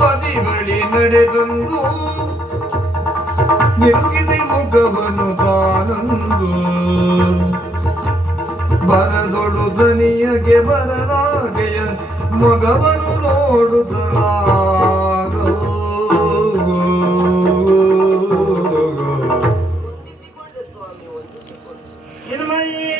ಬದಿ ಬಳಿ ನಡೆದಂದು. ನಿರುಗಿದೆ ಮುಖವನ್ನು ತಾನಂದು. ಬರದೊಡು ದನಿಯಗೆ ಬರಲಾಗೆಯ ಮಗವನು ಹೊಂದಿಸಿಕೊಂಡೆ ಚಿನ್ಮಯಿ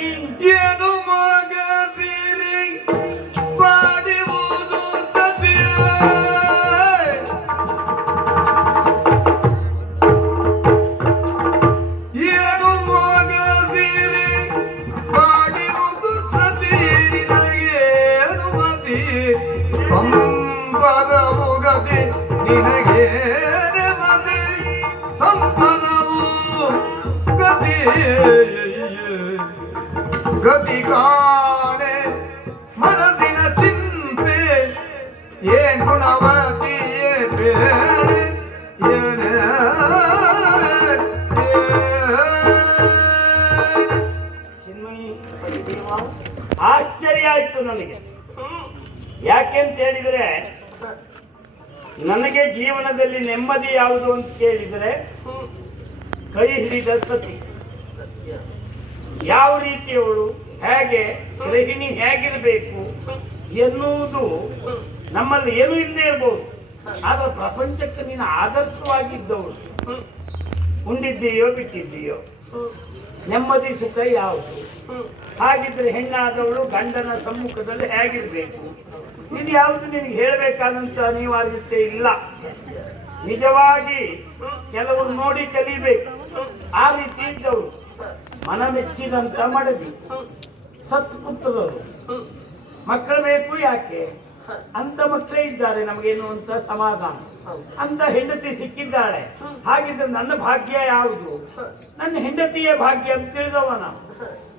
ಗತಿ ಕಾಣೆ, ಮನಸ್ಸಿನ ಚಿಂತೆ, ಏನ್ ಗುಣವತಿಯೇ ಬೇರೆ, ಏನೇ, ಚಿನ್ಮಯಿ, ಆಶ್ಚರ್ಯ ಆಯ್ತು ನನಗೆ ಯಾಕೆ ಅಂತ ಹೇಳಿದ್ರೆ ನನಗೆ ಜೀವನದಲ್ಲಿ ನೆಮ್ಮದಿ ಯಾವುದು ಅಂತ ಕೇಳಿದರೆ ಕೈ ಹಿಡಿದ ಸತಿ. ಯಾವ ರೀತಿಯವಳು ಹೇಗೆ ಗೃಹಿಣಿ ಹೇಗಿರಬೇಕು ಎನ್ನುವುದು ನಮ್ಮಲ್ಲಿ ಏನೂ ಇಲ್ಲದೆ ಇರಬಹುದು ಆದ್ರೆ ಪ್ರಪಂಚಕ್ಕೆ ನೀನು ಆದರ್ಶವಾಗಿದ್ದವಳು. ಉಂಡಿದ್ದೀಯೋ ಬಿಟ್ಟಿದ್ದೀಯೋ? ನೆಮ್ಮದಿ ಸುಖ ಯಾವುದು? ಹಾಗಿದ್ರೆ ಹೆಣ್ಣಾದವಳು ಗಂಡನ ಸಮ್ಮುಖದಲ್ಲಿ ಹೇಗಿರ್ಬೇಕು? ಇದು ಯಾವುದು ನಿನಗೆ ಹೇಳಬೇಕಾದಂತ ಅನಿವಾರ್ಯತೆ ಇಲ್ಲ. ನಿಜವಾಗಿ ಕೆಲವರು ನೋಡಿ ಕಲಿಬೇಕು. ಆ ರೀತಿ ಇದ್ದವರು. ಮನ ಮೆಚ್ಚಿದಂತ ಮಡದಿ ಸತ್ಪುತ್ರರು ಮಕ್ಕಳು ಬೇಕು ಯಾಕೆ? ಅಂತ ಮಕ್ಕಳೇ ಇದ್ದಾರೆ ನಮಗೇನು ಅಂತ ಸಮಾಧಾನ. ಅಂತ ಹೆಂಡತಿ ಸಿಕ್ಕಿದ್ದಾಳೆ. ಹಾಗಿದ್ರೆ ನನ್ನ ಭಾಗ್ಯ ಯಾವುದು? ನನ್ನ ಹೆಂಡತಿಯೇ ಭಾಗ್ಯ ಅಂತ ತಿಳಿದವ ನಾವು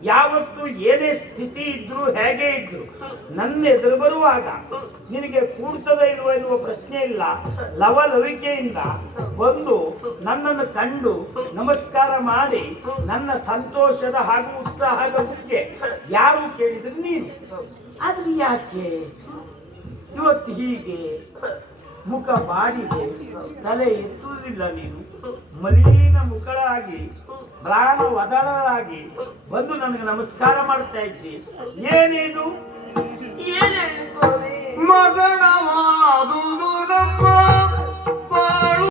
ಯಾವತ್ತು ಏನೇ ಸ್ಥಿತಿ ಇದ್ರು ಹೇಗೆ ಇದ್ರು ನನ್ನ ಎದುರು ಬರುವಾಗ ನಿನಗೆ ಕೂಡ್ತದ ಇಲ್ವ ಎನ್ನುವ ಪ್ರಶ್ನೆ ಇಲ್ಲ. ಲವಲವಿಕೆಯಿಂದ ಬಂದು ನನ್ನನ್ನು ಕಂಡು ನಮಸ್ಕಾರ ಮಾಡಿ ನನ್ನ ಸಂತೋಷದ ಹಾಗೂ ಉತ್ಸಾಹದ ಬಗ್ಗೆ ಯಾರು ಕೇಳಿದ್ರು ನೀನು. ಆದ್ರೆ ಯಾಕೆ? ಇವತ್ತು ಹೀಗೆ ಮುಖ ಬಾಡಿದೆ ತಲೆ ಎತ್ತುವುದಿಲ್ಲ ನೀನು. ಮಲಿನ ಮುಖಳಾಗಿ, ಪ್ರಾಣ ವದಳಾಗಿ ಬಂದು ನನಗೆ ನಮಸ್ಕಾರ ಮಾಡ್ತಾ ಇದ್ದೆ ಏನೇನು? ಏನೇನು